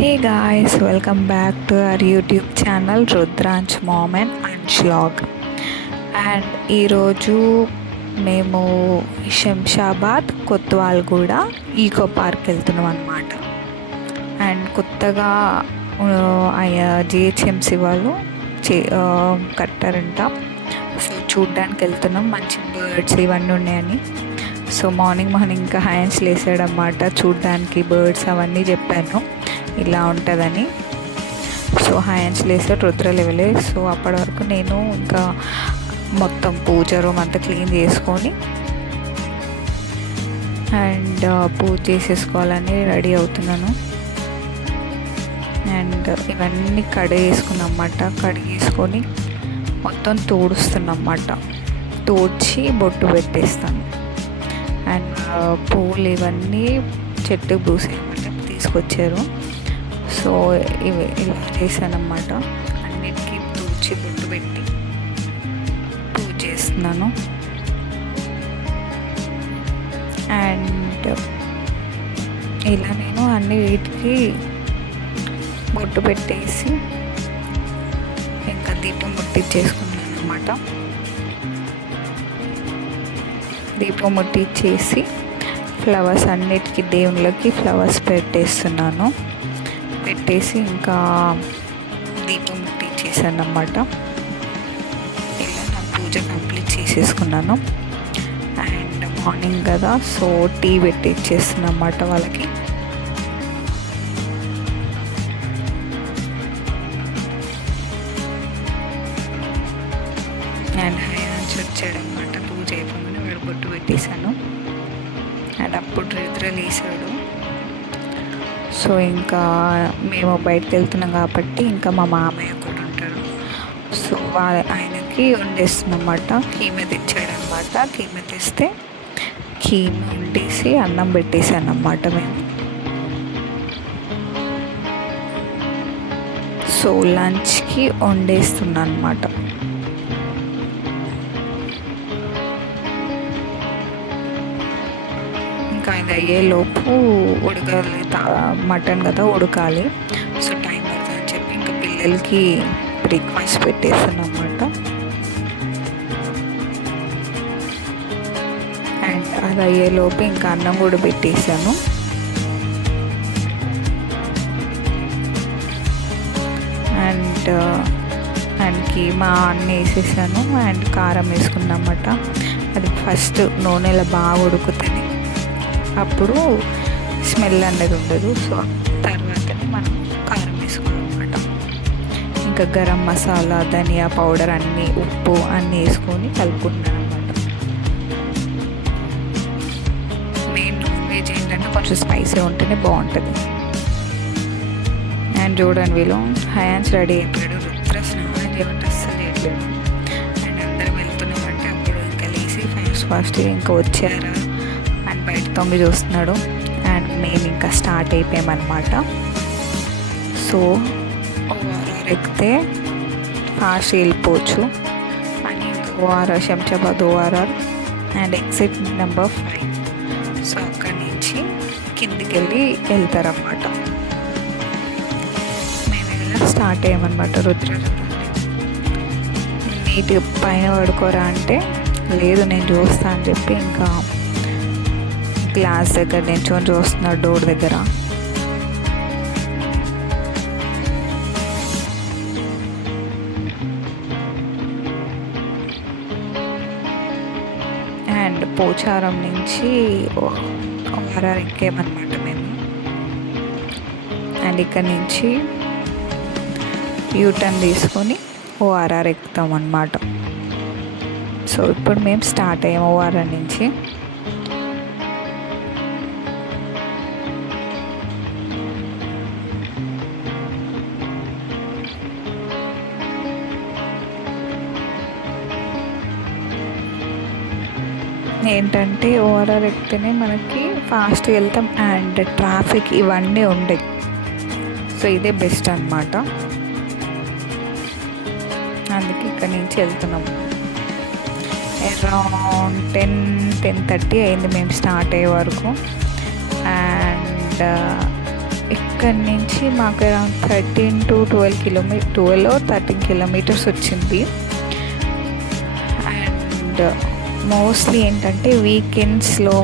Hey guys, welcome back to our YouTube channel Rudransh mom and అన్ష్లాగ్. And ఈరోజు మేము Shamshabad Kothwalguda eco park వెళ్తున్నాం అనమాట. అండ్ కొత్తగా జిహెచ్ఎంసి వాళ్ళు కట్టారంట. సో చూడ్డానికి వెళ్తున్నాం. మంచి బర్డ్స్ ఇవన్నీ ఉన్నాయని. సో మార్నింగ్ ఇంకా హ్యాండ్స్ లేసాడనమాట. చూడ్డానికి బర్డ్స్ అవన్నీ చెప్పాను ఇలా ఉంటుందని. సో హ్యాండ్స్ లేసాడు, రుద్ర లెవెలే. సో అప్పటి వరకు నేను ఇంకా మొత్తం పూజ రూమ్ అంతా క్లీన్ చేసుకొని అండ్ పూజ చేసేసుకోవాలని రెడీ అవుతున్నాను. అండ్ ఇవన్నీ కడిగేసుకున్నమాట. కడిగేసుకొని మొత్తం తోడుస్తున్నమాట. తోడ్చి బొట్టు పెట్టేస్తాను. అండ్ పూలు ఇవన్నీ చెట్టుకు పూసేయమాట తీసుకొచ్చారు. సో ఇవి ఇలా చేశానమాట. అన్నిటికీ తూచి బొట్టు పెట్టి పూజ చేస్తున్నాను. అండ్ ఇలా నేను అన్ని వీటికి బొట్టు పెట్టేసి ఇంకా దీపం ముట్టించేసుకున్నాను అనమాట. దీపం ముట్టించేసి ఫ్లవర్స్ అన్నిటికీ దేవుళ్ళకి ఫ్లవర్స్ పెట్టేస్తున్నాను. పెట్టేసి ఇంకా దీపం ముట్టించేసాను అన్నమాట. ఇలా నా పూజ కంప్లీట్ చేసేసుకున్నాను. అండ్ మార్నింగ్ కదా, సో టీ పెట్టిచ్చేస్తున్నా అన్నమాట వాళ్ళకి. అండ్ హయాన్స్ వచ్చాడనమాట. పూజ అయిపోగానే వాడు బొట్టు పెట్టేశాను. అండ్ అప్పుడు రుద్ర లేసాడు. సో ఇంకా మేము బయటకు వెళ్తున్నాం కాబట్టి ఇంకా మా మామయ్య కూడా ఉంటారు. సో ఆయనకి వండేస్తున్నమాట. కీమ తెచ్చాడనమాట. కీమ తెస్తే కీమ వండేసి అన్నం పెట్టేసాను అన్నమాట మేము. సో లంచ్కి వండేస్తున్నాను అనమాట. ఇంకా ఇది అయ్యేలోపు ఉడకాలి. మటన్ కదా ఉడకాలి. సో టైం పడుతుందని చెప్పి ఇంకా పిల్లలకి బ్రేక్ఫాస్ట్ పెట్టేస్తాను అన్నమాట. అండ్ అది అయ్యేలోపు ఇంకా అన్నం కూడా పెట్టేసాను. అండ్ కీమా అన్నీ వేసేసాను. అండ్ కారం వేసుకున్నమాట. అది ఫస్ట్ నూనెలో బాగా ఉడుకుతుంది, అప్పుడు స్మెల్ అనేది ఉండదు. సో తర్వాతనే మనం కారం వేసుకోవాలన్నమాట. ఇంకా గరం మసాలా, ధనియా పౌడర్ అన్నీ, ఉప్పు అన్నీ వేసుకొని కలుపుకున్నాను అనమాట. మెయిన్ నాన్ వెజ్ ఏంటంటే కొంచెం స్పైసీ ఉంటేనే బాగుంటుంది. అండ్ చూడండి వీళ్ళు హయాన్స్ రెడీ అయిపోయాడు. రుద్ర స్నానం చేయమంటే అస్సలు చేయట్లేదు. అండ్ అందరం వెళ్తున్నామంటే అప్పుడు ఇంకా లేసి ఫాస్ట్గా ఇంకా వచ్చారా అని బయట తొంగి చూస్తున్నాడు. అండ్ మేము ఇంకా స్టార్ట్ అయిపోయామన్నమాట. సో ఓఆర్ఆర్ ఎక్కితే ఫాస్ట్ వెళ్ళిపోవచ్చు అని ఇంకా ORR Shamshabad ORR and exit number 5. So అక్కడి నుంచి కిందికి వెళ్తారన్నమాట. మేము ఇలా స్టార్ట్ అయ్యామన్నమాట. రుద్ర నీటి పైన పడుకోరా అంటే లేదు నేను చూస్తా అని చెప్పి ఇంకా గ్లాస్ దగ్గర నించొని చూస్తున్నాడు డోర్ దగ్గర. అండ్ పోచారం నుంచి ఓఆర్ఆర్ ఎక్కామన్నమాట మేము. అండ్ ఇక్కడ నుంచి యూటర్న్ తీసుకొని ఓఆర్ఆర్ ఎక్కుతాం అన్నమాట. సో ఇప్పుడు మేము స్టార్ట్ అయ్యాము ఓఆర్ఆర్ నుంచి. ఏంటంటే ఓఆర్ఆర్ ఎక్కితేనే మనకి ఫాస్ట్గా వెళ్తాం అండ్ ట్రాఫిక్ ఇవన్నీ ఉండవు. సో ఇదే బెస్ట్ అనమాట. అందుకే ఇక్కడి నుంచి వెళ్తున్నాం. అరౌండ్ 10-10:30 అయింది మేము స్టార్ట్ అయ్యే వరకు. అండ్ ఇక్కడి నుంచి మాకు అరౌండ్ 13 వచ్చింది. అండ్ మోస్ట్లీ ఏంటంటే వీకెండ్స్లో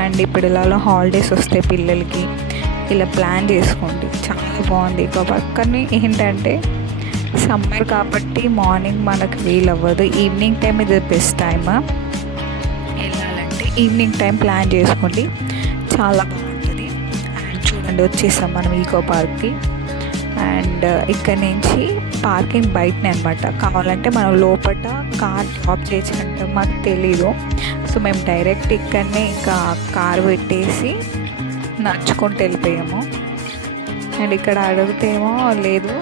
అండ్ ఇప్పుడు ఇలా హాలిడేస్ వస్తాయి పిల్లలకి, ఇలా ప్లాన్ చేసుకోండి, చాలా బాగుంది. ఇక పక్కనే ఏంటంటే సమ్మర్ కాబట్టి మార్నింగ్ మనకు వీలవ్వదు, ఈవినింగ్ టైం ఇది బెస్ట్ టైమ్. వెళ్ళాలంటే ఈవినింగ్ టైం ప్లాన్ చేసుకోండి, చాలా బాగుంటుంది. అండ్ చూడండి వచ్చేసాం మనం ఈకో పార్క్కి. అండ్ ఇక్కడ నుంచి పార్కింగ్ బయటనే అనమాట, కావాలంటే మనం లోపల కార్ డ్రాప్ చేయొచ్చంటే మాకు తెలీదు. సో మేము డైరెక్ట్ ఇక్కడనే ఇంకా కార్ పెట్టేసి నడుచుకుంటూ వెళ్ళిపోయాము. అండ్ ఇక్కడ అడిగితేమో లేదు,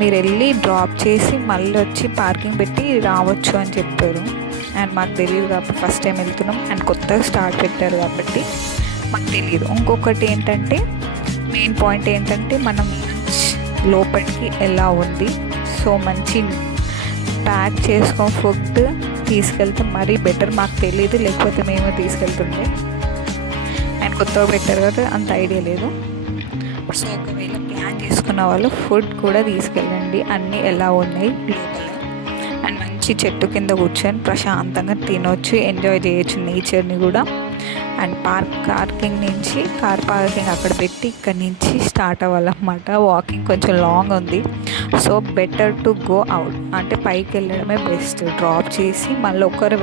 మీరు వెళ్ళి డ్రాప్ చేసి మళ్ళీ వచ్చి పార్కింగ్ పెట్టి రావచ్చు అని చెప్పారు. అండ్ మాకు తెలియదు కాబట్టి ఫస్ట్ టైం వెళ్తున్నాం, అండ్ కొత్తగా స్టార్ట్ పెట్టారు కాబట్టి మాకు తెలియదు. ఇంకొకటి ఏంటంటే మెయిన్ పాయింట్ ఏంటంటే మనం లోపలికి ఎలా ఉంది, సో మంచి ప్యాక్ చేసుకొని ఫుడ్ తీసుకెళ్తే మరీ బెటర్. మాకు తెలియదు, లేకపోతే మేము తీసుకెళ్తుండే. అండ్ కొత్తగా పెట్టారు కదా అంత ఐడియా లేదు. సో ఒకవేళ ప్లాన్ చేసుకున్న వాళ్ళు ఫుడ్ కూడా తీసుకెళ్ళండి, అన్నీ ఎలా ఉన్నాయి లోపల. అండ్ మంచి చెట్టు కింద కూర్చొని ప్రశాంతంగా తినొచ్చు, ఎంజాయ్ చేయొచ్చు నేచర్ని కూడా. అండ్ పార్కింగ్ నుంచి కార్ పార్కింగ్ అక్కడ పెట్టి ఇక్కడ నుంచి స్టార్ట్ అవ్వాలన్నమాట. వాకింగ్ కొంచెం లాంగ్ ఉంది, so better to go out, అంటే పైకి వెళ్ళడమే బెస్ట్. డ్రాప్ చేసి మళ్ళీ ఒకరు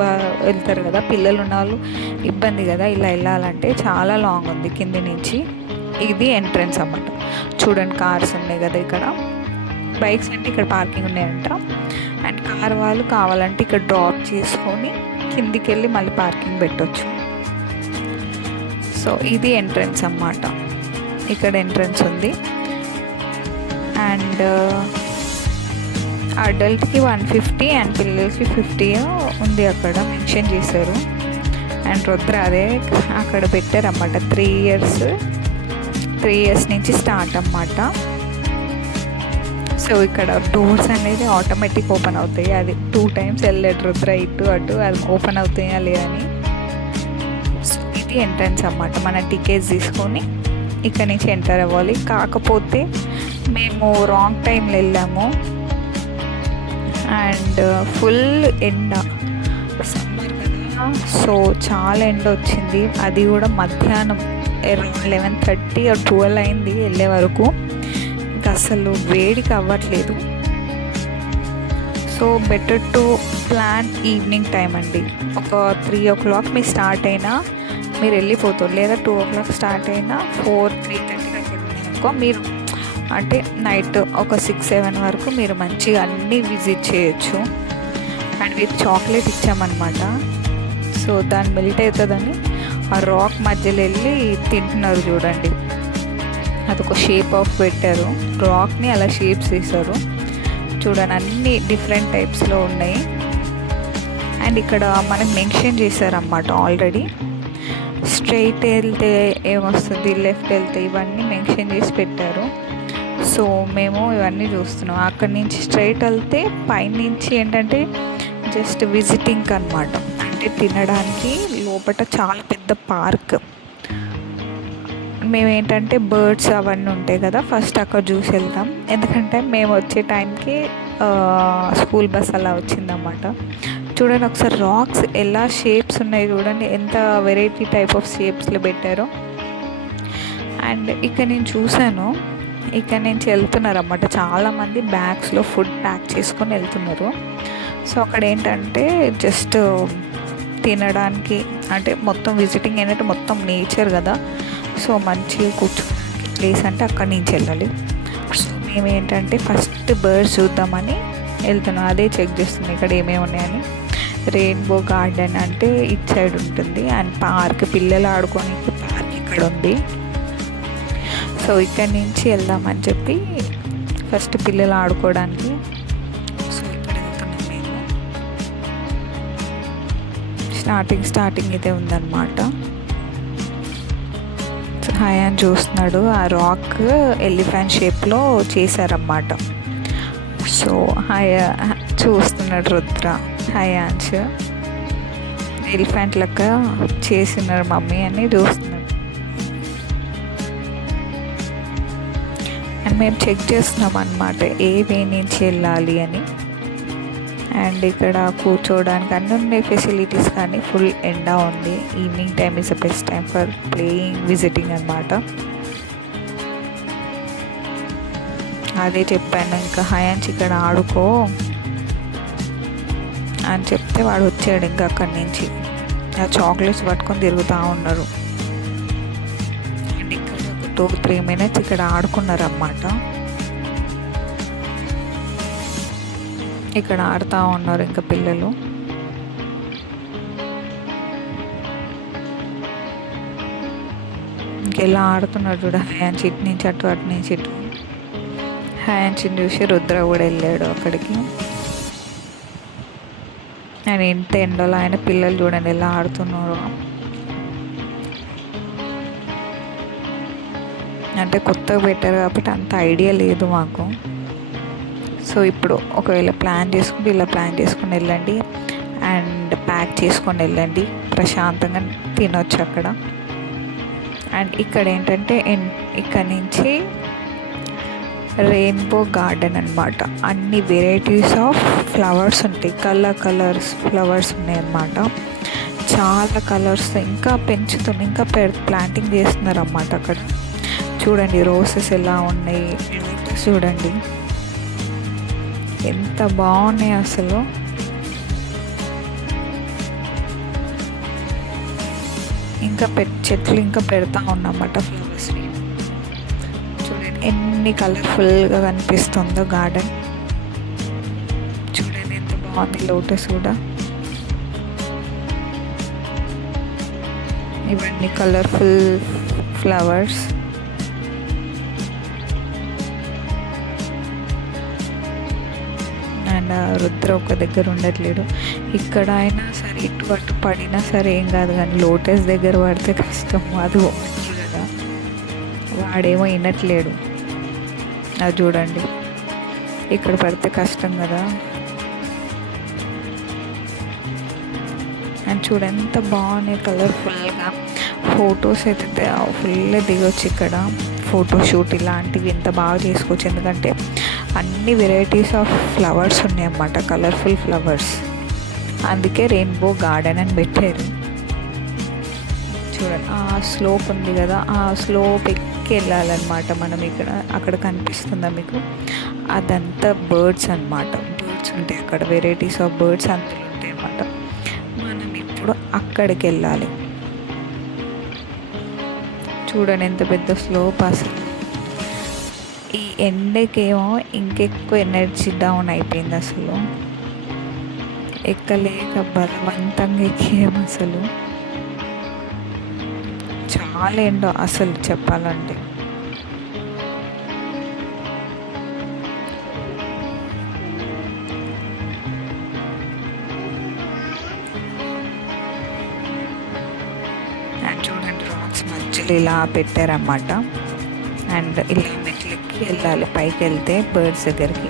వెళ్తారు కదా, పిల్లలు ఉన్న వాళ్ళు ఇబ్బంది కదా, ఇలా వెళ్ళాలంటే చాలా లాంగ్ ఉంది కింది నుంచి. ఇది ఎంట్రన్స్ అన్నమాట. చూడండి కార్స్ ఉన్నాయి కదా ఇక్కడ, బైక్స్ అంటే ఇక్కడ పార్కింగ్ ఉన్నాయంట. అండ్ కార్ వాళ్ళు కావాలంటే ఇక్కడ డ్రాప్ చేసుకొని కిందికి వెళ్ళి మళ్ళీ పార్కింగ్ పెట్టవచ్చు. సో ఇది ఎంట్రన్స్ అన్నమాట, ఇక్కడ ఎంట్రన్స్ ఉంది. అండ్ అడల్ట్కి 150 అండ్ పిల్లలకి 50 ఉంది అక్కడ మెన్షన్ చేశారు. అండ్ రుద్ర అదే అక్కడ పెట్టారన్నమాట, 3 ఇయర్స్ నుంచి స్టార్ట్ అన్నమాట. సో ఇక్కడ డోర్స్ అనేది ఆటోమేటిక్ ఓపెన్ అవుతాయి, అది 2 times వెళ్ళాడు రుద్ర ఇటు అటు, అది ఓపెన్ అవుతాయా లేదని. సో ఇది ఎంట్రన్స్ అన్నమాట, మన టికెట్స్ తీసుకొని ఇక్కడ నుంచి ఎంటర్ అవ్వాలి. కాకపోతే మేము రాంగ్ టైంలో వెళ్ళాము అండ్ ఫుల్ ఎండ, సమ్మర్ కదా, సో చాలా ఎండ వచ్చింది. అది కూడా మధ్యాహ్నం అరౌండ్ 11:30 or 12 అయింది వెళ్ళే వరకు. ఇంకా అసలు వేడికి అవ్వట్లేదు. So better to plan evening time అండి. ఒక 3 o'clock మీరు స్టార్ట్ అయినా మీరు వెళ్ళిపోతారు, లేదా 2 o'clock స్టార్ట్ అయినా 3:30 అక్కడ ఉన్నారనుకో మీరు, అంటే నైట్ ఒక 6-7 వరకు మీరు మంచిగా అన్నీ విజిట్ చేయొచ్చు. అండ్ విత్ చాక్లెట్ ఇచ్చామన్నమాట, సో దాన్ని మెల్ట్ అవుతుందని ఆ రాక్ మధ్యలో వెళ్ళి తింటున్నారు చూడండి. అదొక షేప్ ఆఫ్ పెట్టారు, రాక్ని అలా షేప్స్ వేశారు చూడండి, అన్ని డిఫరెంట్ టైప్స్లో ఉన్నాయి. అండ్ ఇక్కడ మనకు మెన్షన్ చేశారన్నమాట ఆల్రెడీ, స్ట్రైట్ వెళ్తే ఏమొస్తుంది, లెఫ్ట్ వెళ్తే, ఇవన్నీ మెన్షన్ చేసి పెట్టారు. సో మేము ఇవన్నీ చూస్తున్నాం. అక్కడి నుంచి స్ట్రైట్ వెళ్తే పైనుంచి ఏంటంటే జస్ట్ విజిటింగ్ అన్నమాట, అంటే తినడానికి. లోపల చాలా పెద్ద పార్క్. మేము ఏంటంటే బర్డ్స్ అవన్నీ ఉంటాయి కదా, ఫస్ట్ అక్కడ చూసి వెళ్తాం, ఎందుకంటే మేము వచ్చే టైంకి స్కూల్ బస్ అలా వచ్చిందన్నమాట. చూడండి ఒకసారి రాక్స్ ఎలా షేప్స్ ఉన్నాయి చూడండి, ఎంత వెరైటీ టైప్ ఆఫ్ షేప్స్లో పెట్టారో. అండ్ ఇక్కడ నేను చూశాను, ఇక్కడ నుంచి వెళ్తున్నారు అన్నమాట చాలామంది, బ్యాగ్స్లో ఫుడ్ ప్యాక్ చేసుకొని వెళ్తున్నారు. సో అక్కడ ఏంటంటే జస్ట్ తినడానికి, అంటే మొత్తం విజిటింగ్ ఏంటంటే మొత్తం నేచర్ కదా, సో మంచిగా కూర్చోడానికి ప్లేస్ అంటే అక్కడి నుంచి వెళ్ళాలి. సో మేము ఏంటంటే ఫస్ట్ బర్డ్స్ చూద్దామని వెళ్తున్నాం, అదే చెక్ చేస్తున్నాం ఇక్కడ ఏమేమి ఉన్నాయని. రెయిన్బో గార్డెన్ అంటే ఇటు సైడ్ ఉంటుంది, అండ్ పార్క్, పిల్లలు ఆడుకోనికి పార్క్ ఇక్కడ ఉంది. సో ఇక్కడ నుంచి వెళ్దామని చెప్పి ఫస్ట్ పిల్లలు ఆడుకోవడానికి. సో ఇక్కడ వెళ్తున్నాం మేము. స్టార్టింగ్ ఇదే ఉందన్నమాట. హయాన్ చూస్తున్నాడు, ఆ రాక్ ఎలిఫెంట్ షేప్లో చేశారన్నమాట. సో చూస్తున్నాడు రుద్ర, హయాన్స్ ఎలిఫెంట్ లెక్క చేసినారు మమ్మీ అని చూస్తున్నాడు. అండ్ మేము చెక్ చేస్తున్నాం అన్నమాట ఏ వే నుంచి వెళ్ళాలి అని. అండ్ ఇక్కడ కూర్చోవడానికి అన్నీ ఉన్నాయి ఫెసిలిటీస్, కానీ ఫుల్ ఎండ ఉంది. Evening time is the best time for playing, visiting అనమాట. అదే చెప్పాను ఇంకా హయాన్స్ ఇక్కడ ఆడుకో అని చెప్తే వాడు వచ్చాడు ఇంకా అక్కడి నుంచి. ఆ చాక్లెట్స్ పట్టుకొని తిరుగుతూ ఉన్నారు. అండ్ ఇక్కడ ఒక 2-3 minutes ఇక్కడ ఆడుకున్నారు అన్నమాట. ఇక్కడ ఆడుతూ ఉన్నారు ఇంకా పిల్లలు. ఇంకెలా ఆడుతున్నారు చూడ హయాన్స్, ఇటు నుంచి అటు, అటు నుంచి ఇటు. హయాన్స్ని చూసి రుద్ర కూడా వెళ్ళాడు అక్కడికి. అండ్ ఇంత ఎండలో ఆయన పిల్లలు చూడండి ఎలా ఆడుతున్నారు. అంటే కొత్తగా పెట్టారు కాబట్టి అంత ఐడియా లేదు మాకు. సో ఇప్పుడు ఒకవేళ ప్లాన్ చేసుకుంటే ఇలా ప్లాన్ చేసుకుని వెళ్ళండి అండ్ ప్యాక్ చేసుకొని వెళ్ళండి, ప్రశాంతంగా తినొచ్చు అక్కడ. అండ్ ఇక్కడ ఏంటంటే ఇక్కడ నుంచి రెయిన్బో గార్డెన్ అనమాట. అన్ని వెరైటీస్ ఆఫ్ ఫ్లవర్స్ ఉంటాయి, కలర్స్ ఫ్లవర్స్ ఉన్నాయి అన్నమాట. చాలా కలర్స్ ఇంకా పెంచుతున్నారు, ఇంకా ప్లాంటింగ్ చేస్తున్నారు అన్నమాట అక్కడ. చూడండి రోసెస్ ఎలా ఉన్నాయి, చూడండి ఎంత బాగున్నాయి అసలు. ఇంకా చెట్లు ఇంకా పెడతా ఉన్నమాట ఫ్లవర్స్ని. చూడండి ఎన్ని కలర్ఫుల్గా కనిపిస్తుందో గార్డెన్. చూడండి ఎంత బాగుంది లోటస్ కూడా. ఇవన్నీ కలర్ఫుల్ ఫ్లవర్స్. అండ్ రుద్ర ఒక దగ్గర ఉండట్లేడు. ఇక్కడ అయినా సరే ఇటు అటు పడినా సరే ఏం కాదు, కానీ లోటస్ దగ్గర పడితే కష్టం. అది కదా, వాడేమో వినట్లేడు. అది చూడండి ఇక్కడ పడితే కష్టం కదా. అండ్ చూడండి ఎంత బాగున్నాయి కలర్ఫుల్గా. ఫొటోస్ అయితే ఫుల్ దిగొచ్చు ఇక్కడ. ఫోటోషూట్ ఇలాంటివి ఎంత బాగా చేసుకోవచ్చు, ఎందుకంటే అన్ని వెరైటీస్ ఆఫ్ ఫ్లవర్స్ ఉన్నాయన్నమాట, కలర్ఫుల్ ఫ్లవర్స్. అందుకే రెయిన్బో గార్డెన్ అని పెట్టారు. చూడండి ఆ స్లోప్ ఉంది కదా, ఆ స్లోప్ ఎక్కి వెళ్ళాలన్నమాట మనం. ఇక్కడ అక్కడ కనిపిస్తుందా మీకు, అదంతా బర్డ్స్ అన్నమాట. బర్డ్స్ ఉంటాయి అక్కడ, వెరైటీస్ ఆఫ్ బర్డ్స్ అందులో ఉంటాయి అన్నమాట. మనం ఇప్పుడు అక్కడికి వెళ్ళాలి. చూడండి ఎంత పెద్ద స్లోప్ అసలు. ఈ ఎండకేమో ఇంకెక్కువ ఎనర్జీ డౌన్ అయిపోయింది అసలు. ఎక్కలేక బలవంతంగా ఎక్కేమో అసలు. చాలా ఎండ అసలు చెప్పాలంటే. చూడండి రాక్స్ మధ్యలో ఇలా పెట్టారన్నమాట. అండ్ ఇలా మెట్లెక్కి వెళ్ళాలి పైకి వెళ్తే బర్డ్స్ దగ్గరికి.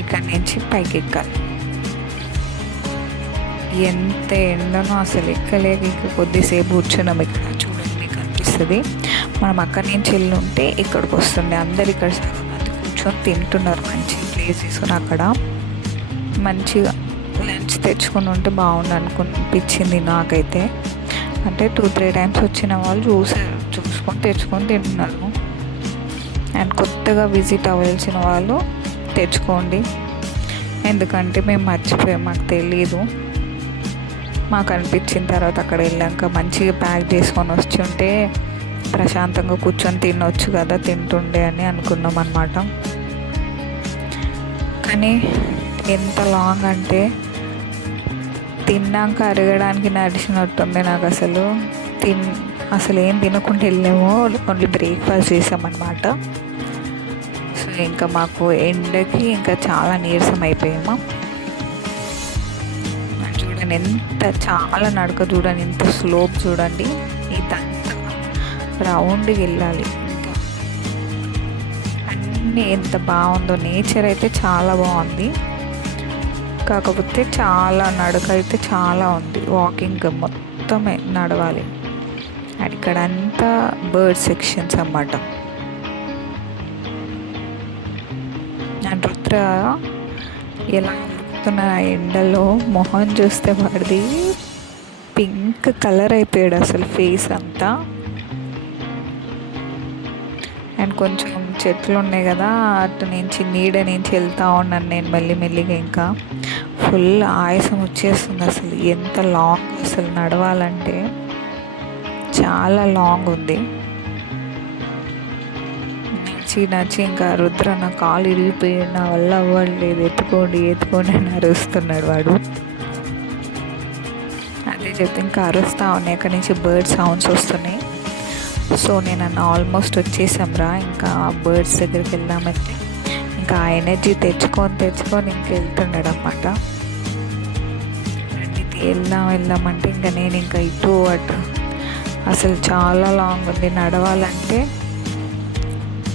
ఇక్కడ నుంచి పైకి ఎక్కాలి. ఎంత ఎండనో అసలు, ఎక్కలేక ఇంకా కొద్దిసేపు కూర్చున్నాం ఇక్కడ. చూడండి మీకు అనిపిస్తుంది. మనం అక్కడి నుంచి వెళ్ళి ఉంటే ఇక్కడికి వస్తుండే. అందరు ఇక్కడ సగం మంది కూర్చొని తింటున్నారు, మంచి ప్లేస్ తీసుకుని. అక్కడ మంచిగా లంచ్ తెచ్చుకొని ఉంటే బాగుండు అనిపించింది నాకైతే. అంటే 2-3 times వచ్చిన వాళ్ళు చూసుకొని తెచ్చుకొని తింటున్నారు. అండ్ కొత్తగా విజిట్ అవ్వాల్సిన వాళ్ళు తెచ్చుకోండి, ఎందుకంటే మేము మర్చిపోయాం, మాకు తెలీదు. మాకు అనిపించిన తర్వాత అక్కడ వెళ్ళాక మంచిగా ప్యాక్ చేసుకొని వచ్చి ఉంటే ప్రశాంతంగా కూర్చొని తినొచ్చు కదా, తింటుండే అని అనుకున్నాం అన్నమాట. కానీ ఎంత లాంగ్ అంటే తిన్నాక అరగడానికి నడిచినట్టుంది నాకు అసలు. అసలు ఏం తినకుండా వెళ్ళాము, ఓన్లీ బ్రేక్ఫాస్ట్ చేసామన్నమాట. సో ఇంకా మాకు ఎండకి ఇంకా చాలా నీరసం అయిపోయాము. చూడండి ఎంత చాలా నడక, చూడండి ఎంత స్లోప్ చూడండి. ఇదంతా రౌండ్కి వెళ్ళాలి. ఇంకా అన్నీ ఎంత బాగుందో, నేచర్ అయితే చాలా బాగుంది. కాకపోతే చాలా నడక అయితే చాలా ఉంది, వాకింగ్ మొత్తమే నడవాలి. అండ్ ఇక్కడ అంతా బర్డ్ సెక్షన్స్ అన్నమాట. అండ్ రుద్ర ఎలా ఉరుకుతున్న ఎండలో మొహం చూస్తే వాడిది పింక్ కలర్ అయిపోయాడు అసలు ఫేస్ అంతా. అండ్ కొంచెం చెట్లు ఉన్నాయి కదా, అటు నుంచి నీడ నుంచి వెళ్తూ ఉన్నాను నేను మెల్లిమెల్లిగా. ఇంకా ఫుల్ ఆయాసం వచ్చేస్తుంది అసలు. ఎంత లాంగ్ అసలు నడవాలంటే చాలా లాంగ్ ఉంది. నచ్చి ఇంకా రుద్ర నా కాలు ఇరిగిపోయి నా వల్ల అవ్వట్లేదు, ఎత్తుకోండి ఎత్తుకోండి అని అరుస్తున్నాడు వాడు. అదే చెప్పి ఇంకా అరుస్తూ ఉన్నాయి, అక్కడి నుంచి బర్డ్ సౌండ్స్ వస్తున్నాయి. సో నేను ఆల్మోస్ట్ వచ్చేసాంరా, ఇంకా బర్డ్స్ దగ్గరికి వెళ్దామంటే ఇంకా ఆ ఎనర్జీ తెచ్చుకొని ఇంక వెళ్తున్నాడు అన్నమాట. వెళ్దామంటే ఇంకా నేను ఇంకా ఇటు అటు అసలు చాలా లాంగ్ ఉంది నడవాలంటే.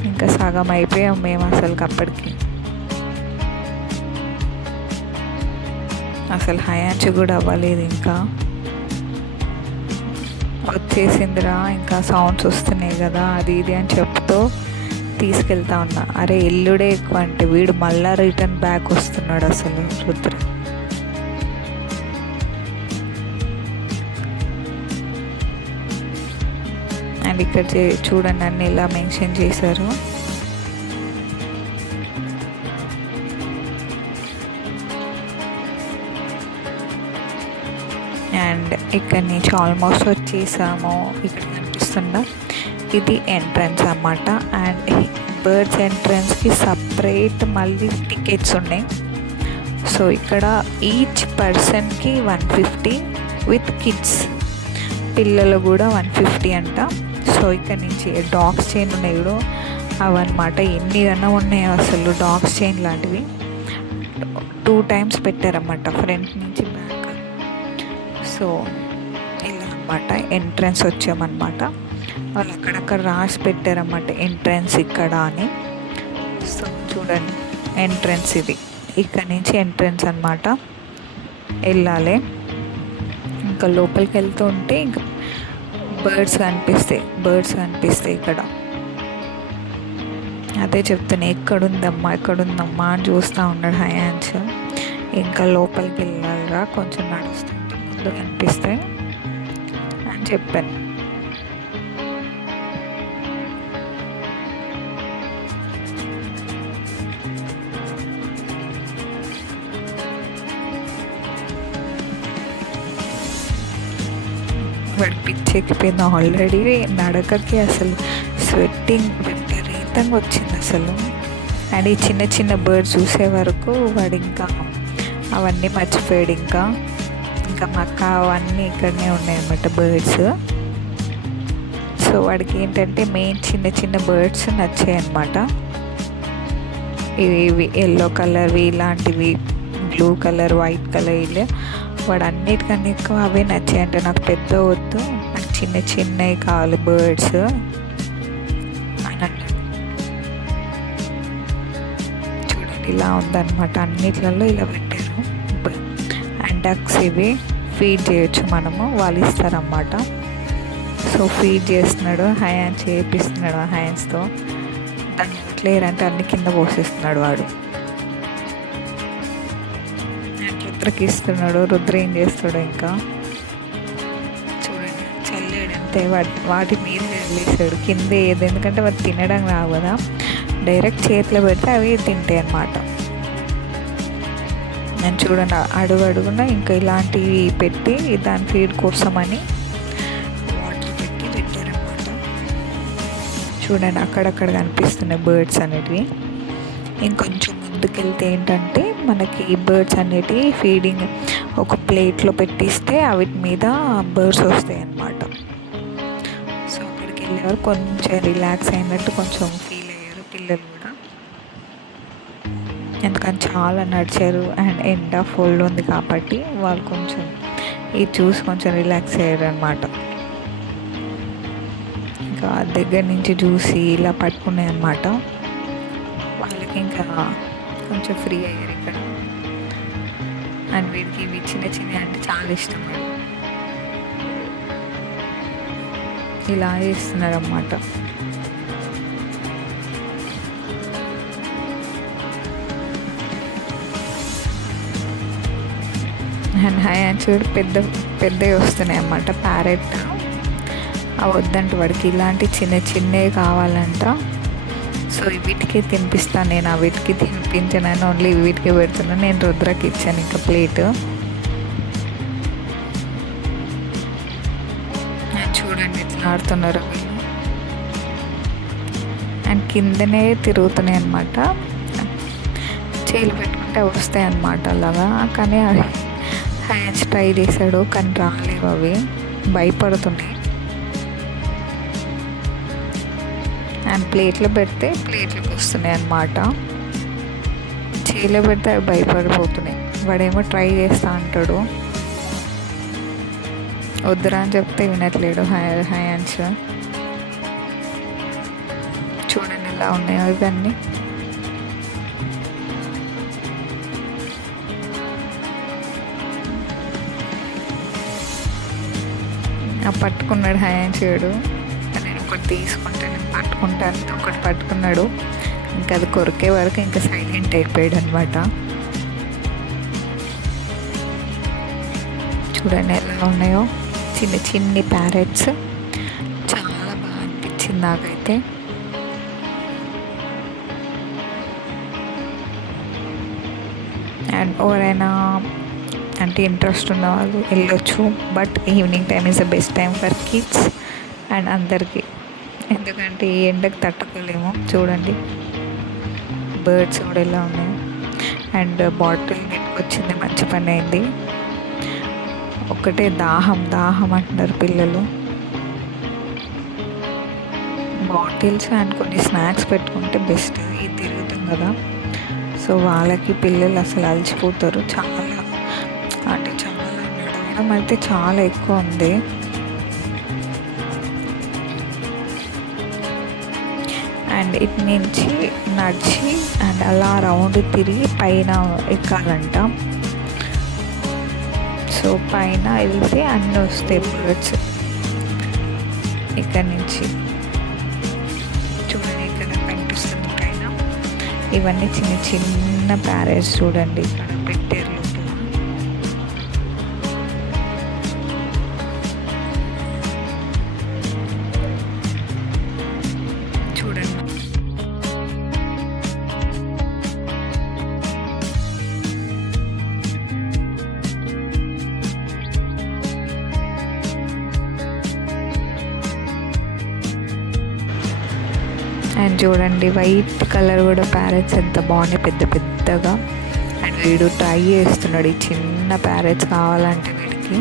ఇంకా సగం అయిపోయాం మేము అసలు అప్పటికి. అసలు హయాన్స్ కూడా అవ్వలేదు, ఇంకా వచ్చేసిందిరా, ఇంకా సౌండ్స్ వస్తున్నాయి కదా అది ఇది అని చెప్తూ తీసుకెళ్తా ఉన్నా. అరే ఎల్లుడే ఎక్కువ అంటే వీడు మళ్ళా రిటర్న్ బ్యాక్ వస్తున్నాడు అసలు రుద్ర. అండ్ ఇక్కడ చూడండి అన్ని ఇలా మెన్షన్ చేశారు. అండ్ ఇక్కడ నుంచి ఆల్మోస్ట్ వచ్చేసాము. ఇక్కడ కనిపిస్తుందా, ఇది ఎంట్రన్స్ అన్నమాట. అండ్ బర్డ్స్ ఎంట్రన్స్కి సపరేట్ మళ్ళీ టికెట్స్ ఉన్నాయి. సో ఇక్కడ ఈచ్ పర్సన్కి 150 విత్ కిడ్స్, పిల్లలు కూడా 150 అంట. సో ఇక్కడ నుంచి డాగ్స్ చైన్ ఉన్నాయి కూడా అవన్నమాట. ఎన్ని అన్నా ఉన్నాయి అసలు డాగ్స్ చైన్ లాంటివి. 2 times పెట్టారన్నమాట, ఫ్రంట్ నుంచి బ్యాక్. సో ఇలా అన్నమాట ఎంట్రన్స్ వచ్చామన్నమాట. వాళ్ళు అక్కడక్కడ రాసి పెట్టారన్నమాట ఎంట్రన్స్ ఇక్కడ అని. సో చూడండి ఎంట్రన్స్ ఇది, ఇక్కడ నుంచి ఎంట్రన్స్ అన్నమాట. వెళ్ళాలి ఇంకా లోపలికి వెళ్తూ ఉంటే ఇంకా బర్డ్స్ కనిపిస్తాయి ఇక్కడ. అదే చెప్తాను ఎక్కడుందమ్మా అని చూస్తూ ఉన్నాడు హయాన్స్. ఇంకా లోపలికి వెళ్ళాలిరా, కొంచెం నడుస్తుంటే ముందు కనిపిస్తాయి అని చెప్పాను. వాడు పిచ్చెక్కిపోయింది ఆల్రెడీ నడకకి, అసలు స్వెట్టింగ్ విపరీతంగా వచ్చింది అసలు. అండ్ ఈ చిన్న చిన్న బర్డ్స్ చూసే వరకు వాడు ఇంకా అవన్నీ మర్చిపోయాడు. ఇంకా మక్క అవన్నీ ఇక్కడనే ఉన్నాయన్నమాట బర్డ్స్. సో వాడికి ఏంటంటే మెయిన్ చిన్న చిన్న బర్డ్స్ నచ్చాయి అన్నమాట. ఇవి ఎల్లో కలర్వి, ఇలాంటివి బ్లూ కలర్, వైట్ కలర్, ఇలా వాడు అన్నిటికన్నా ఎక్కువ అవే నచ్చాయి. అంటే నాకు పెద్ద వద్దు, నాకు చిన్న చిన్నవి కావాలి బర్డ్స్ అని అంటాడు. చూడండి ఇలా ఉందన్నమాట, అన్నిట్లలో ఇలా పెట్టారు. అండ్ డక్స్ ఇవి ఫీడ్ చేయొచ్చు మనము, వాళ్ళు ఇస్తారన్నమాట. సో ఫీడ్ చేస్తున్నాడు హయాన్స్, చేపిస్తున్నాడు హయాన్స్తో. దాన్ని ఎట్లేరంటే అన్ని కింద పోసేస్తున్నాడు వాడు. రుద్రకి ఇస్తున్నాడు. రుద్ర ఏం చేస్తాడు ఇంకా చూడండి, చల్లాడంటే వాటి మీద వెళ్ళేసాడు, కింద ఏది, ఎందుకంటే వాడు తినడం రావు కదా, డైరెక్ట్ చేతిలో పెడితే అవి తింటాయి అన్నమాట. నేను చూడండి అడుగున ఇంకా ఇలాంటివి పెట్టి దాని ఫీడ్ కోసమని వాటర్ పెట్టి పెట్టారన్నమాట. చూడండి అక్కడక్కడ కనిపిస్తున్నాయి బర్డ్స్ అనేటివి. ఇంకొంచెం ముందుకెళ్తే ఏంటంటే మనకి బర్డ్స్ అనేటివి ఫీడింగ్ ఒక ప్లేట్లో పెట్టిస్తే వాటి మీద బర్డ్స్ వస్తాయి అన్నమాట. సో అక్కడికి వెళ్ళేవారు కొంచెం రిలాక్స్ అయినట్టు కొంచెం ఫీల్ అయ్యారు పిల్లలు కూడా, ఎందుకని చాలా నడిచారు. అండ్ ఎండ ఫుల్ ఉంది కాబట్టి వాళ్ళు కొంచెం ఇది చూసి కొంచెం రిలాక్స్ అయ్యారు అన్నమాట. ఇంకా దగ్గర నుంచి చూసి ఇలా పట్టుకున్నాయి అన్నమాట. వాళ్ళకి ఇంకా కొంచెం ఫ్రీ అయ్యారు ఇక్కడ. అండ్ వీడికి ఇవి చిన్న చిన్న అంటే చాలా ఇష్టం. ఇలా చేస్తున్నారు అన్నమాట. అండ్ హయాన్స్ కూడా పెద్దవి వస్తున్నాయి అన్నమాట. ప్యారెట్ అవి వద్దంటే వాడికి ఇలాంటి చిన్న చిన్నవి కావాలంట. సో వీటికి తినిపిస్తాను నేను, ఆ వీటికి తినిపించాను, ఓన్లీ వీటికి పెడుతున్నాను. నేను రుద్రకి ఇచ్చాను ఇంకా ప్లేట్. చూడండి ఎట్లా ఆడుతున్నారు వీళ్ళు. అండ్ కిందనే తిరుగుతున్నాయి అన్నమాట. చేలు పెట్టుకుంటే వస్తాయి అన్నమాట అలాగా. కానీ హ్యాండ్స్ ట్రై చేశాడు కానీ రాలేవు, అవి భయపడుతున్నాయి. అండ్ ప్లేట్లో పెడితే ప్లేట్లకు వస్తున్నాయి అన్నమాట. చేలో పెడితే అవి భయపడిపోతున్నాయి. వాడేమో ట్రై చేస్తా అంటాడు, వద్దురా అని చెప్తే వినట్లేడు హ్యాండ్స్. చూడండి ఎలా ఉన్నాయో ఇవన్నీ. పట్టుకున్నాడు హ్యాండ్స్. నేను ఒకటి తీసుకుంటే నేను పట్టుకుంటాను, ఒకటి పట్టుకున్నాడు. ఇంకా అది కొరికే వరకు ఇంకా సైలెంట్ అయిపోయాడు అనమాట. చూడండి ఎలా ఉన్నాయో చిన్న చిన్ని ప్యారెట్స్. చాలా బాగా అనిపించింది నాకైతే. అండ్ ఎవరైనా అంటే ఇంట్రెస్ట్ ఉన్న వాళ్ళు వెళ్ళొచ్చు. But evening time is the best time for kids and అందరికీ. ఎందుకంటే ఈ ఎండకు తట్టుకోలేము. చూడండి బర్డ్స్ కూడా ఎలా ఉన్నాయి. అండ్ బాటిల్ నెట్టుకొచ్చింది, మంచి పని అయింది. ఒకటే దాహం అంటున్నారు పిల్లలు. బాటిల్స్ అండ్ కొన్ని స్నాక్స్ పెట్టుకుంటే బెస్ట్. ఇది తిరుగుతాం కదా, సో వాళ్ళకి పిల్లలు అసలు అలసిపోతారు. చాలా నడవడం అయితే చాలా ఎక్కువ ఉంది. అండ్ ఇటు నుంచి నడిచి అండ్ అలా రౌండ్ తిరిగి పైన ఎక్కాలంట. సో పైన వెళ్తే అన్నీ వస్తాయి బర్డ్స్ ఇక్కడ నుంచి. చూడండి ఇక్కడ కనిపిస్తుంది పైన, ఇవన్నీ చిన్న చిన్న ప్యారెట్స్. చూడండి ఇక్కడ పెట్టారు లోపల. చూడండి అండ్ చూడండి వైట్ కలర్ కూడా ప్యారెట్స్ ఎంత బాగున్నాయి, పెద్దగా. అండ్ వీడు ట్రై చేస్తున్నాడు ఈ చిన్న ప్యారెట్స్ కావాలంటే వీడికి.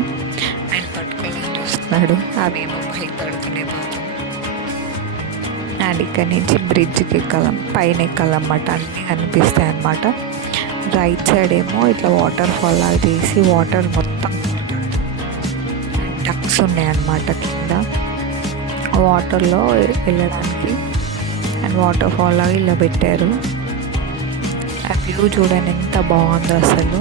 అండ్ పట్టుకోవాలని చూస్తున్నాడు, అవేమో భయపడుతున్నాయి పాపం. అండ్ ఇక్కడ నుంచి బ్రిడ్జ్కి పైన ఎక్కాలన్నమాట. అన్నీ కనిపిస్తాయి అన్నమాట. రైట్ సైడ్ ఏమో ఇట్లా వాటర్ ఫాల్ లాగా తీసి వాటర్ మొత్తం డక్స్ ఉన్నాయన్నమాట కింద వాటర్లో వెళ్ళడానికి. అండ్ వాటర్ ఫాల్ లాగా ఇలా పెట్టారు. ఆ వ్యూ చూడండి ఎంత బాగుందో, అసలు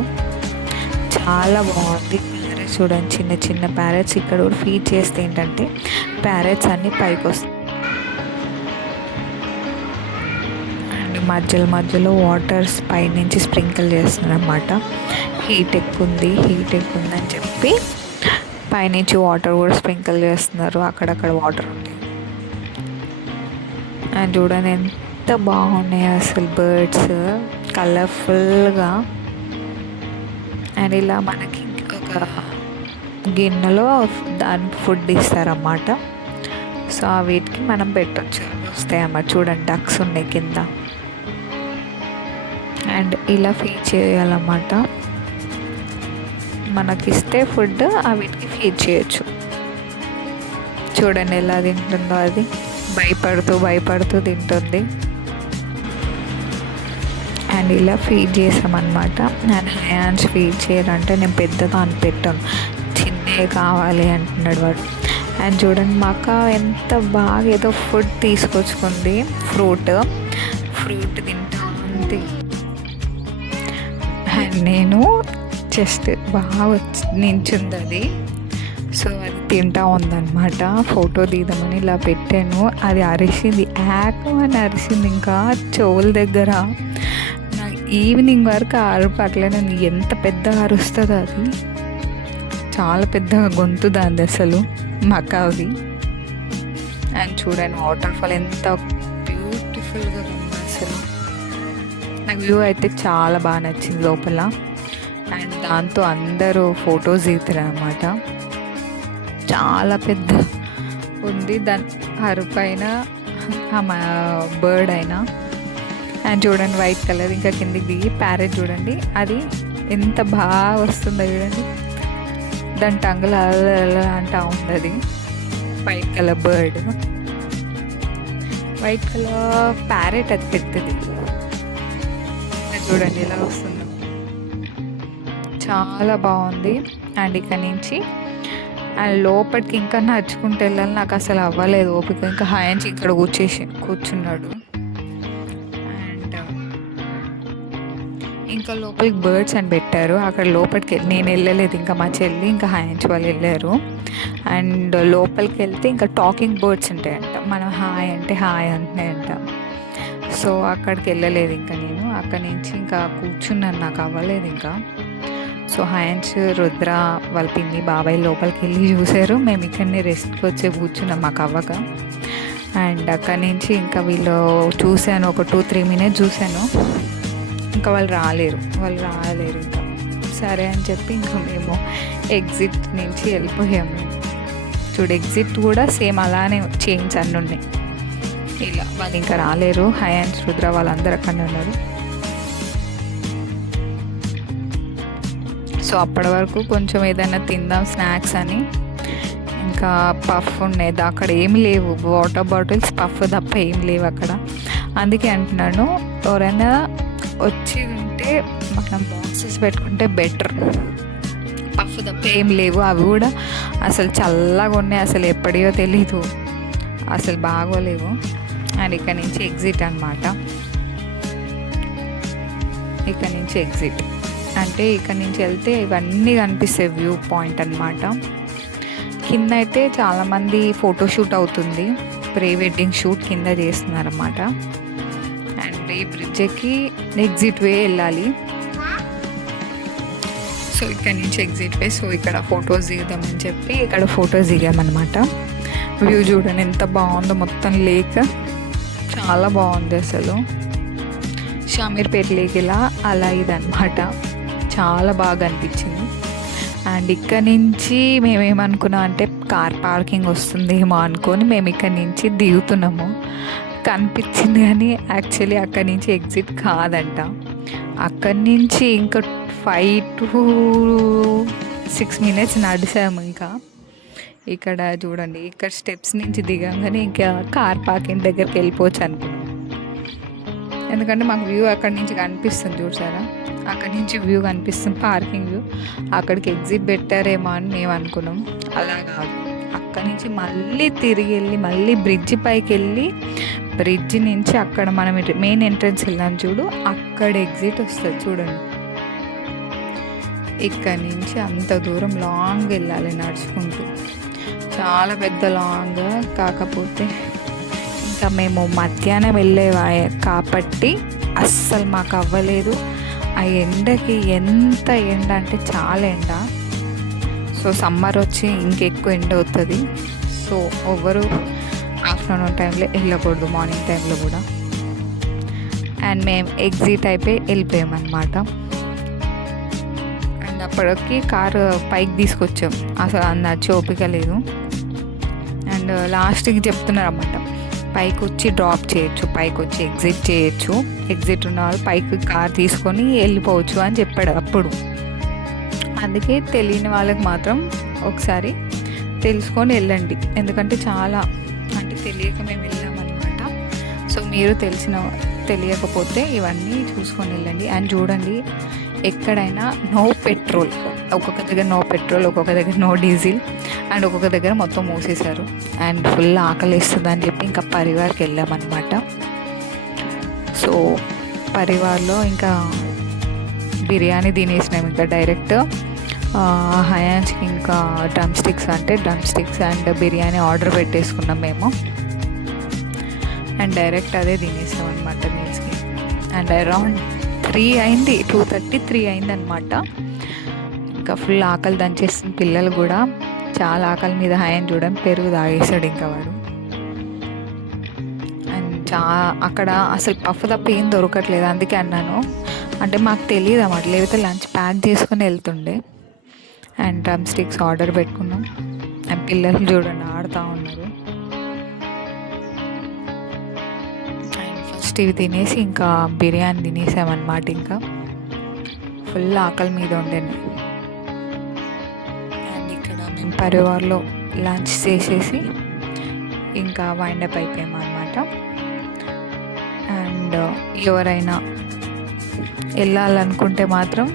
చాలా బాగుంది. ప్యారెట్స్ చూడండి, చిన్న చిన్న ప్యారెట్స్. ఇక్కడ కూడా ఫీడ్ చేస్తే ఏంటంటే ప్యారెట్స్ అన్నీ పైకి వస్తాయి. అండ్ మధ్యలో వాటర్స్ పైనుంచి స్ప్రింకిల్ చేస్తున్నారు అన్నమాట. హీట్ ఎక్కువ ఉంది అని చెప్పి పైనుంచి వాటర్ కూడా స్ప్రింకిల్ చేస్తున్నారు. అక్కడక్కడ వాటర్ ఉంది. అండ్ చూడండి ఎంత బాగున్నాయి అసలు బర్డ్స్, కలర్ఫుల్గా. అండ్ ఇలా మనకి ఒక గిన్నెలో దాని ఫుడ్ ఇస్తారన్నమాట. సో వీటికి మనం పెట్టవచ్చు, వస్తాయన్నమాట. చూడండి డక్స్ ఉన్నాయి కింద. అండ్ ఇలా ఫీడ్ చేయాలన్నమాట. మనకిస్తే ఫుడ్ వీటికి ఫీడ్ చేయొచ్చు. చూడండి ఎలా తింటుందో, అది భయపడుతూ తింటుంది. అండ్ ఇలా ఫీడ్ చేసామన్నమాట. అండ్ హ్యాండ్స్ ఫీడ్ చేయాలంటే నేను పెద్దదాన్ని పెట్టాను, చిన్నవి కావాలి అంటున్నాడు వాడు. అండ్ చూడండి మా అక్క ఎంత బాగా ఏదో ఫుడ్ తీసుకొచ్చుకుంది, ఫ్రూట్ తింటా ఉంది. అండ్ నేను జస్ట్ బాగా నించుంది అది. సో అది తింటా ఉందన్నమాట. ఫోటో తీద్దామని ఇలా పెట్టాను, అది అరిసింది, యాక్ అని అరిసింది. ఇంకా చెవుల దగ్గర నాకు ఈవినింగ్ వరకు అరుపు అట్లనే ఎంత పెద్దగా అరుస్తుందో అది, చాలా పెద్దగా గొంతు దాంది అసలు మకాది. అండ్ చూడండి వాటర్ ఫాల్ ఎంత బ్యూటిఫుల్గా ఉంది అసలు. నాకు వ్యూ అయితే చాలా బాగా నచ్చింది లోపల. అండ్ దాంతో అందరూ ఫొటోస్ దిగుతారు అన్నమాట. చాలా పెద్ద ఉంది దాని అరుపైన బర్డ్ అయినా. అండ్ చూడండి వైట్ కలర్. ఇంకా కిందికి దిగి ప్యారెట్ చూడండి, అది ఎంత బాగా వస్తుందో చూడండి, దాని టంగులు అలా అంటా ఉంది. అది white colour bird, white colour parrot, అది పెద్దది చూడండి ఇలా వస్తుంది, చాలా బాగుంది. అండ్ ఇక్కడ నుంచి అండ్ లోపలికి ఇంకా నడుచుకుంటూ వెళ్ళాలి, నాకు అసలు అవ్వలేదు ఓపిక. ఇంకా హాయంచి ఇక్కడ కూర్చున్నాడు. అండ్ ఇంకా లోపలికి బర్డ్స్ అని పెట్టారు, అక్కడ లోపలికి నేను వెళ్ళలేదు, ఇంకా మా చెల్లి ఇంకా హాయంచి వాళ్ళు వెళ్ళారు. అండ్ లోపలికి వెళ్తే ఇంకా టాకింగ్ బర్డ్స్ ఉంటాయంట, మనం హాయ్ అంటే హాయ్ అంటున్నాయంట. సో అక్కడికి వెళ్ళలేదు ఇంకా నేను, అక్కడి నుంచి ఇంకా కూర్చున్నాను, నాకు అవ్వలేదు ఇంకా. సో హాయన్స్, రుద్ర, వాళ్ళ పిన్ని, బాబాయ్ లోపలికి వెళ్ళి చూశారు, మేము ఇక్కడనే రెస్ట్కి వచ్చి కూర్చున్నాం మాకు అవ్వక. అండ్ అక్కడి నుంచి ఇంకా వీళ్ళు చూశాను, ఒక 2-3 మినిట్స్ చూశాను, ఇంకా వాళ్ళు రాలేరు ఇంకా. సరే అని చెప్పి ఇంకా మేము ఎగ్జిట్ నుంచి వెళ్ళిపోయాము. చూడు ఎగ్జిట్ కూడా సేమ్ అలానే చైన్స్ అన్నీ ఉన్నాయి. ఇలా వాళ్ళు ఇంకా రాలేరు, హాయన్స్, రుద్ర వాళ్ళందరూ అక్కడనే ఉన్నారు. సో అప్పటి వరకు కొంచెం ఏదైనా తిందాం స్నాక్స్ అని, ఇంకా పఫ్ ఉండేది అక్కడ, ఏమి లేవు వాటర్ బాటిల్స్, పఫ్ తప్ప ఏం లేవు అక్కడ. అందుకే అంటున్నాను, ఎవరైనా వచ్చి ఉంటే మనం బాక్సెస్ పెట్టుకుంటే బెటర్. పఫ్ తప్ప ఏం లేవు, అవి కూడా అసలు చల్లగా ఉన్నాయి, అసలు ఎప్పటియో తెలీదు, అసలు బాగోలేవు. అండ్ ఇక్కడ నుంచి ఎగ్జిట్ అనమాట, ఇక్కడ నుంచి ఎగ్జిట్ అంటే ఇక్కడ నుంచి వెళ్తే ఇవన్నీ కనిపిస్తాయి, వ్యూ పాయింట్ అనమాట. కింద అయితే చాలామంది ఫోటోషూట్ అవుతుంది, ప్రీ వెడ్డింగ్ షూట్ కింద చేస్తున్నారన్నమాట. అండ్ ఈ బ్రిడ్జ్ ఎక్కి ఎగ్జిట్ వే వెళ్ళాలి. సో ఇక్కడ నుంచి ఎగ్జిట్ వే. సో ఇక్కడ ఫొటోస్ దిగుదామని చెప్పి ఇక్కడ ఫొటోస్ దిగామన్నమాట. వ్యూ చూడండి ఎంత బాగుందో, మొత్తం లేక్ చాలా బాగుంది అసలు. షామీర్పేట లేక్ ఇలా అలా ఇదన్నమాట, చాలా బాగా అనిపించింది. అండ్ ఇక్కడ నుంచి మేమేమనుకున్నాం అంటే కార్ పార్కింగ్ వస్తుందేమో అనుకొని మేము ఇక్కడ నుంచి దిగుతున్నాము, కనిపించింది కానీ యాక్చువల్లీ అక్కడి నుంచి ఎగ్జిట్ కాదంట. అక్కడి నుంచి ఇంకా 5 to 6 మినిట్స్ నడిచాము. ఇంకా ఇక్కడ చూడండి, ఇక్కడ స్టెప్స్ నుంచి దిగంగానే ఇంకా కార్ పార్కింగ్ దగ్గరికి వెళ్ళిపోవచ్చు అనుకున్నాం, ఎందుకంటే మాకు వ్యూ అక్కడి నుంచి కనిపిస్తుంది చూసారా, అక్కడి నుంచి వ్యూ కనిపిస్తుంది పార్కింగ్ వ్యూ. అక్కడికి ఎగ్జిట్ పెట్టారేమో అని మేము అనుకున్నాం, అలా కాదు. అక్కడి నుంచి మళ్ళీ తిరిగి వెళ్ళి మళ్ళీ బ్రిడ్జి పైకి వెళ్ళి బ్రిడ్జి నుంచి అక్కడ మనం మెయిన్ ఎంట్రన్స్ వెళ్ళాం చూడు, అక్కడ ఎగ్జిట్ వస్తుంది చూడండి. ఇక్కడ నుంచి అంత దూరం లాంగ్ వెళ్ళాలి నడుచుకుంటూ, చాలా పెద్ద లాంగ్. కాకపోతే ఇంకా మేము మధ్యాహ్నం వెళ్ళేవా కాబట్టి అస్సలు మాకు అవ్వలేదు. ఆ ఎండకి ఎంత ఎండ అంటే చాలా ఎండ. సో సమ్మర్ వచ్చి ఇంకెక్కువ ఎండ అవుతుంది. సో ఎవరు ఆఫ్టర్నూన్ టైంలో వెళ్ళకూడదు, మార్నింగ్ టైంలో కూడా. అండ్ మేము ఎగ్జిట్ అయిపోయి వెళ్ళిపోయామన్నమాట. అండ్ అప్పటికి కారు పైకి తీసుకొచ్చాం, అసలు నచ్చి ఓపిక లేదు. అండ్ లాస్ట్కి చెప్తున్నారు అన్నమాట, పైకి వచ్చి డ్రాప్ చేయొచ్చు, పైకి వచ్చి ఎగ్జిట్ చేయొచ్చు, ఎగ్జిట్ ఉన్న వాళ్ళు పైకి కార్ తీసుకొని వెళ్ళిపోవచ్చు అని చెప్పాడు అప్పుడు. అందుకే తెలియని వాళ్ళకి మాత్రం ఒకసారి తెలుసుకొని వెళ్ళండి, ఎందుకంటే చాలా అంటే తెలియక మేము వెళ్ళామన్నమాట. సో మీరు తెలియకపోతే ఇవన్నీ చూసుకొని వెళ్ళండి. అండ్ చూడండి, ఎక్కడైనా నో పెట్రోల్, ఒక్కొక్క దగ్గర నో పెట్రోల్, ఒక్కొక్క దగ్గర నో డీజిల్, అండ్ ఒక్కొక్క దగ్గర మొత్తం మూసేశారు. అండ్ ఫుల్ ఆకలి వేస్తుందని చెప్పి ఇంకా పరివార్కి వెళ్ళామన్నమాట. సో పరివార్లో ఇంకా బిర్యానీ తినేసినాం ఇంకా డైరెక్ట్. హయాన్స్కి ఇంకా drum sticks and biryani order పెట్టేసుకున్నాం మేము. అండ్ డైరెక్ట్ అదే తినేసాం అనమాట మీల్స్కి. అండ్ అరౌండ్ 2:30 అయింది అనమాట. ఇంకా ఫుల్ ఆకలి దంచేస్తుంది పిల్లలు కూడా, చాలా ఆకలి మీద. హయాన్ చూడడం పెరుగు తాగేసాడు ఇంకా వాడు. అండ్ అక్కడ అసలు పఫ్ తప్ప ఏం దొరకట్లేదు. అందుకే అన్నాను, అంటే మాకు తెలియదు అన్నమాట, లేకపోతే లంచ్ ప్యాక్ చేసుకుని వెళ్తుండే. అండ్ డ్రమ్ స్టిక్స్ ఆర్డర్ పెట్టుకున్నాం. అండ్ పిల్లలు చూడండి ఆడుతూ ఉన్నారు. అండ్ ఫస్ట్ ఇవి తినేసి ఇంకా బిర్యానీ తినేసామన్నమాట. ఇంకా ఫుల్ ఆకలి మీద ఉండేది. అండ్ ఇక్కడ మేము పరివార్లో లంచ్ చేసేసి ఇంకా వైండప్ అయిపోయాము అనమాట. అండ్ ఎవరైనా వెళ్ళాలనుకుంటే మాత్రం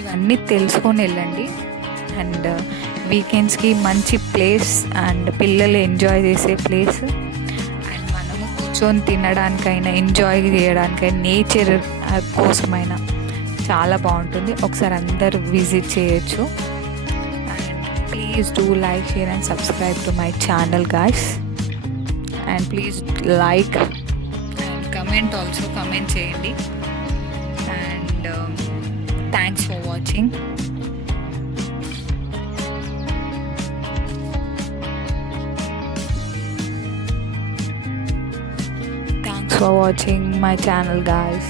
ఇవన్నీ తెలుసుకొని వెళ్ళండి. అండ్ వీకెండ్స్కి మంచి ప్లేస్, అండ్ పిల్లలు ఎంజాయ్ చేసే ప్లేస్, అండ్ మనము కూర్చొని తినడానికైనా ఎంజాయ్ చేయడానికైనా నేచర్ కోసమైనా చాలా బాగుంటుంది. ఒకసారి అందరూ విజిట్ చేయొచ్చు. And please do like, share and subscribe to my channel guys. And please like and comment also, comment చేయండి. And thanks for watching. Thanks for watching my channel, guys.